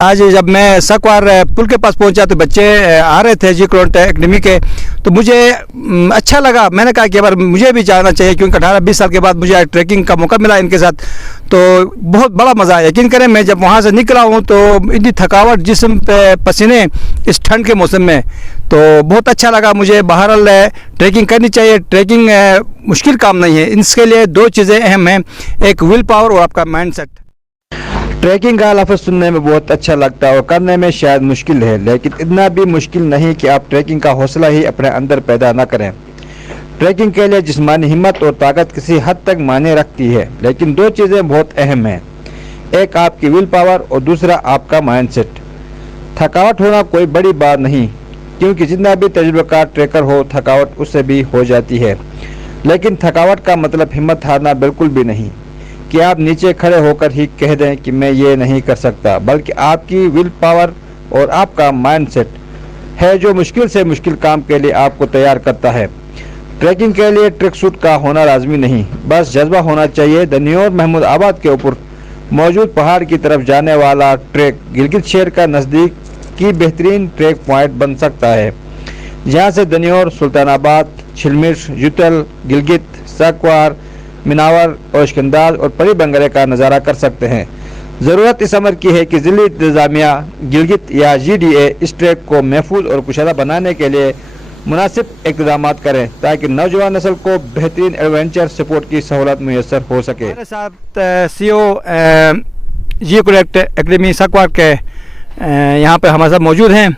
आज जब मैं सकवार पुल के पास पहुंचा तो बच्चे आ रहे थे जी क्रोन एकेडमी के, तो मुझे अच्छा लगा। मैंने कहा कि यार मुझे भी जाना चाहिए, क्योंकि 18-20 साल के बाद मुझे ट्रैकिंग का मौका मिला इनके साथ, तो बहुत बड़ा मज़ा आया। यकीन करें, मैं जब वहाँ से निकला हूँ तो इतनी थकावट, जिस्म पे पसीने इस ठंड के मौसम में, तो बहुत अच्छा लगा मुझे। बहरहाल ट्रैकिंग करनी चाहिए। ट्रैकिंग मुश्किल काम नहीं है। इसके लिए दो चीज़ें अहम हैं, एक विल पावर और आपका माइंड सेट। ट्रैकिंग का लफ्ज़ सुनने में बहुत अच्छा लगता है और करने में शायद मुश्किल है, लेकिन इतना भी मुश्किल नहीं कि आप ट्रैकिंग का हौसला ही अपने अंदर पैदा न करें। ट्रैकिंग के लिए जिस्मानी हिम्मत और ताकत किसी हद तक मायने रखती है, लेकिन दो चीज़ें बहुत अहम हैं, एक आपकी विल पावर और दूसरा आपका माइंडसेट। थकावट होना कोई बड़ी बात नहीं, क्योंकि जितना भी तजुर्बेकार ट्रैकर हो, थकावट उससे भी हो जाती है। लेकिन थकावट का मतलब हिम्मत हारना बिल्कुल भी नहीं कि आप नीचे खड़े होकर ही कह दें कि मैं ये नहीं कर सकता, बल्कि आपकी विल पावर और आपका माइंडसेट है जो मुश्किल से मुश्किल काम के लिए आपको तैयार करता है। ट्रैकिंग के लिए ट्रैक सूट का होना लाजमी नहीं, बस जज्बा होना चाहिए। दनियोर महमूद आबाद के ऊपर मौजूद पहाड़ की तरफ जाने वाला ट्रैक गिलगित शहर का नज़दीक की बेहतरीन ट्रैक पॉइंट बन सकता है, जहाँ से दनियोर, सुल्तानाबाद, छिलमिर, जुतल, गिलगित, सकवार, मिनावर, ओशकंदाज और परी बंगरे का नज़ारा कर सकते हैं। ज़रूरत इस अमर की है कि ज़िली इंतज़ामिया गिलगित या GDA इस ट्रैक को महफूज और कुशदा बनाने के लिए मुनासिब इक़दाम करें, ताकि नौजवान नस्ल को बेहतरीन एडवेंचर सपोर्ट की सहूलत मुयसर हो सके। हमारे साथ CEO जी क्रोन एकेडमी सकवार के यहाँ पर हमारे साथ मौजूद हैं,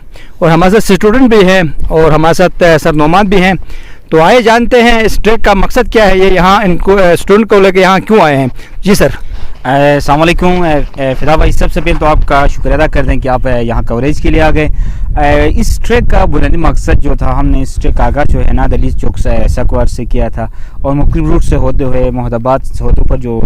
और हमारे साथ स्टूडेंट भी हैं, और हमारे साथ सर नौमान भी हैं। तो आइए जानते हैं इस ट्रैक का मकसद क्या है, ये यहाँ इनको स्टूडेंट को लेकर यहाँ क्यों आए हैं। जी सर। अस्सलाम वालेकुम फिदा भाई, सबसे पहले तो आपका शुक्रिया अदा कर दें कि आप यहाँ कवरेज के लिए आ गए। इस ट्रैक का बुनियादी मकसद जो था, हमने इस ट्रैक का आगाज़ जो है नाद अली चौक से सकवार से किया था, और मुख्तलिफ रूट से होते हुए मोहदाबाद से होते ऊपर जो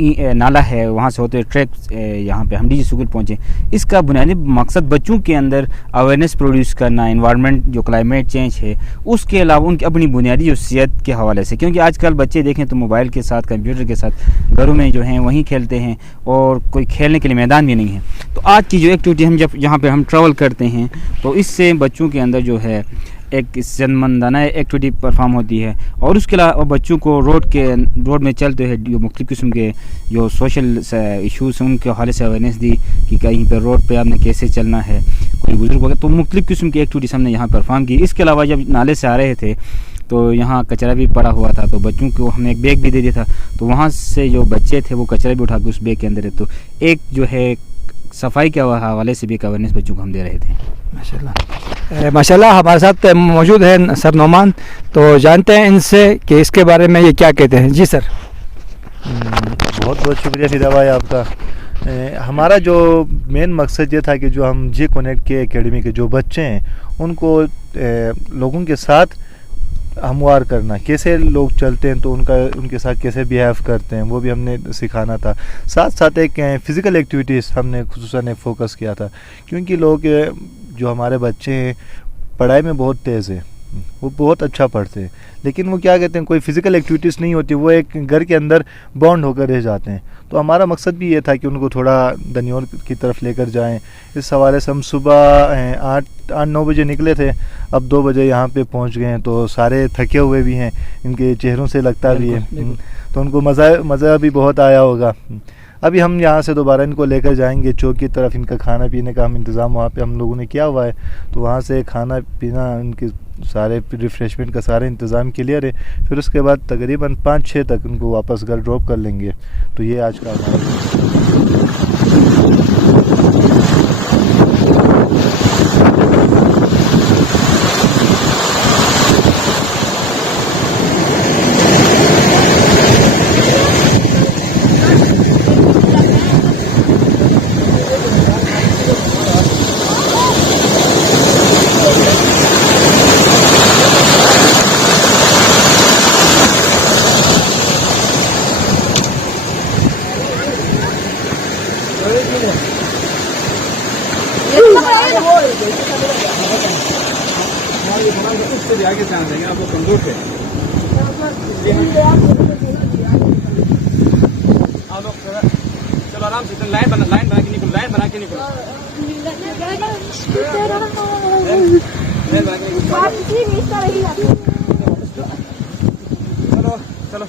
नाला है वहाँ से होते ट्रैक यहाँ पे हम DG स्कूल पहुँचे। इसका बुनियादी मकसद बच्चों के अंदर अवेयरनेस प्रोड्यूस करना, इन्वायरमेंट जो क्लाइमेट चेंज है उसके अलावा उनकी अपनी बुनियादी जो सेहत के हवाले से, क्योंकि आजकल बच्चे देखें तो मोबाइल के साथ, कंप्यूटर के साथ घरों में जो हैं वहीं खेलते हैं, और कोई खेलने के लिए मैदान भी नहीं है। तो आज की जो एक्टिविटी हम जब यहाँ पर हम ट्रैवल करते हैं, तो इससे बच्चों के अंदर जो है एक सेहतमंदाना एक्टिविटी परफॉर्म होती है, और उसके अलावा बच्चों को रोड में चलते हुए जो मुख्तलिफ़ किस्म के जो सोशल इशूज़ हैं उनके हवाले से अवेयरनेस दी कि कहीं पर रोड पे आपने कैसे चलना है, कोई बुजुर्ग वगैरह, तो मुख्तलिफ़ किस्म की एक्टिविटीज़ हमने यहाँ परफॉर्म की। इसके अलावा जब नाले से आ रहे थे तो यहाँ कचरा भी पड़ा हुआ था, तो बच्चों को हमने एक बैग भी दे दिया था, तो वहाँ से जो बच्चे थे वो कचरा भी उठा के उस बैग के अंदर है, तो एक जो है सफाई के हवाले से भी एक अवेयरनेस बच्चों को हम दे रहे थे। माशाल्लाह हमारे साथ मौजूद है सर नौमान, तो जानते हैं इनसे कि इसके बारे में ये क्या कहते हैं। जी सर। बहुत बहुत शुक्रिया फिदा भाई आपका। हमारा जो मेन मकसद ये था कि जो हम जी कनेक्ट के एकेडमी के जो बच्चे हैं उनको लोगों के साथ हमवार करना, कैसे लोग चलते हैं तो उनके साथ कैसे बिहेव करते हैं वो भी हमने सिखाना था। साथ साथ एक फ़िज़िकल एक्टिविटीज़ हमने खुसूसन फोकस किया था, क्योंकि लोग जो हमारे बच्चे हैं पढ़ाई में बहुत तेज़ है, वो बहुत अच्छा पढ़ते हैं, लेकिन वो क्या कहते हैं कोई फ़िज़िकल एक्टिविटीज़ नहीं होती, वो एक घर के अंदर बॉन्ड होकर रह जाते हैं। तो हमारा मकसद भी ये था कि उनको थोड़ा दनियोर की तरफ लेकर जाएं। इस हवाले से हम सुबह 8-9 बजे निकले थे, अब 2 बजे यहाँ पे पहुँच गए हैं, तो सारे थके हुए भी हैं, इनके चेहरों से लगता भी है, तो उनको मज़ा भी बहुत आया होगा। अभी हम यहाँ से दोबारा इनको लेकर जाएंगे चौक की तरफ। इनका खाना पीने का हम इंतज़ाम वहाँ पे हम लोगों ने किया हुआ है, तो वहाँ से खाना पीना इनके सारे रिफ़्रेशमेंट का सारे इंतज़ाम क्लियर है। फिर उसके बाद तकरीबन 5-6 तक उनको वापस घर ड्रॉप कर लेंगे। तो ये आज का हमारा आगे ध्यान देंगे, आपको कमजोर थे आप लोग चलो आराम से लाइन बना के निकलो, लाइन बना के निकलो। चलो चलो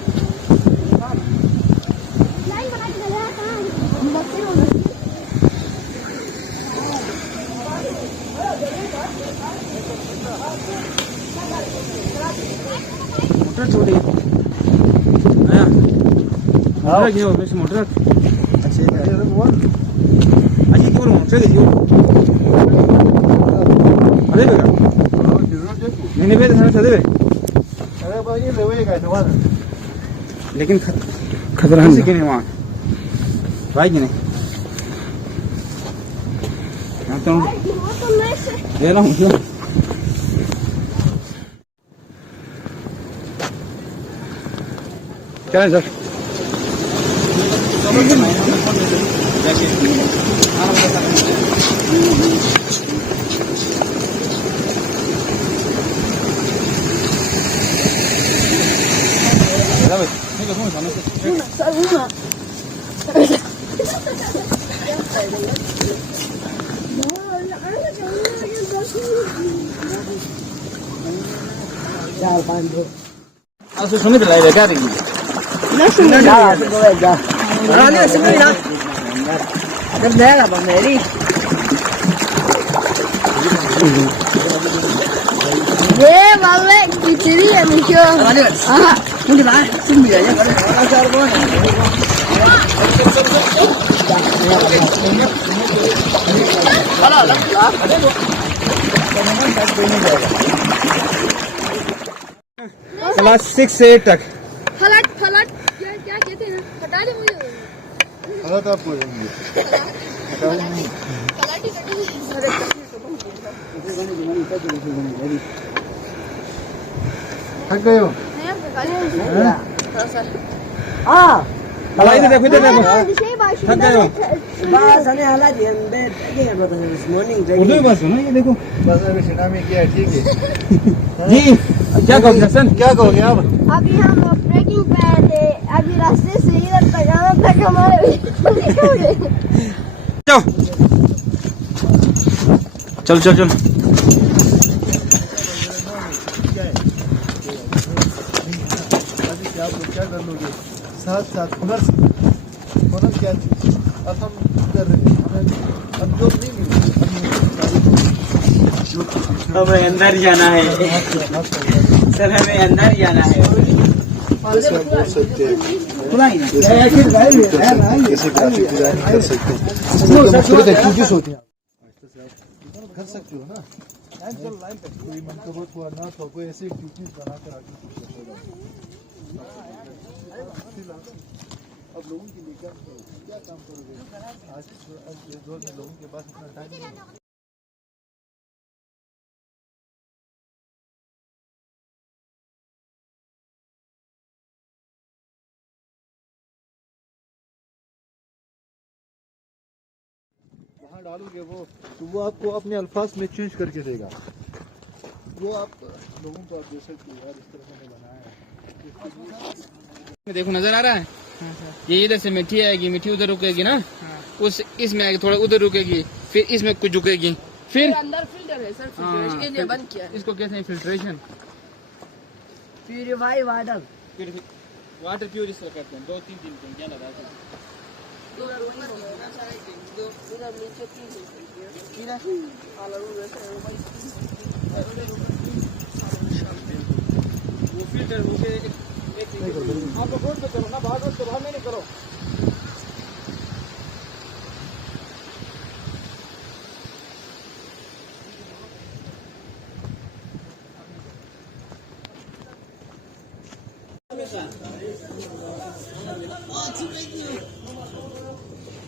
मोटर छोड़ी मोटर अच्छे क्यों मोटर देखियो अरे बेटा नहीं बेटा सारे दे अरे भाई ये लेवे का है लेकिन खतरा है कि नहीं वहां भाई कि नहीं मैं तो दे रहा हूं क्या है सर सुमित लाई क्या रही ये बाबा खिचड़ी है मुझे हाँ मुझे बाहर सुन मिला है क्लास 6 से 8 तक फलट फलट क्या क्या कहते हैं हटा दे मुझे फलट आप बोलेंगे फलट ही कटी थक गए हो हाँ हलाई दे देखो इधर देखो थक गए हो बस हमें हालात ये दिस मॉर्निंग उर्दू में बस सुनो ये देखो बस अभी शिना में किया है ठीक है जी क्या कहोगे हसन क्या कहोगे आप अभी हम ट्रैकिंग पे आए थे अभी रास्ते से इधर तक आना तक हमारे चल चल चल आप लोग क्या कर लोगे साथ साथ हुनर क्या चीज अब हम कर रहे हैं अब जो नहीं मिली हमें अंदर जाना है सर, हमें अंदर जाना है। बोल सकते हैं कैसे ग्राफिक डिजाइन कर सकते हैं होती हैं कर सकते हो ना कोई मन को बहुत हुआ ना तो कोई ऐसी एक्टिविटीज बनाकर आगे अब लोगों के लिए क्या काम करोगे आज इस दौर में लोगों के पास इतना टाइम नहीं है वहाँ डालोगे वो तो वो आपको अपने अल्फाज में चेंज करके देगा वो आप लोगों को आप दे सकते हो यार इस तरह मैंने बनाया है देखो नजर आ रहा है ये इधर से मिट्टी आएगी, मिट्टी उधर रुकेगी ना उस इसमें आएगी, थोड़ा उधर रुकेगी, फिर इसमें कुछ झुकेगी, फिर अंदर फिल्टर है सर, फिल्टरेशन के लिए बंद किया है। इसको कहते हैं filtration, purify water water purify करते हैं। 2-3 दिन को क्या लगा उधर वही हो गया ना सारे उधर नीचे 3 इधर अलग वो फिल्टर मुझे आप लोग रोड पे चलो ना, बाहर रोड पे बाहर नहीं करो।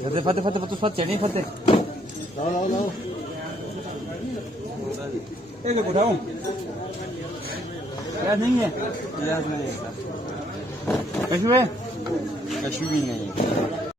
फतेह फतेह फतेह चढ़ी फतेह लाओ एक उठाओ याद नहीं है, याद नहीं है। कशु है, कशु भी नहीं है।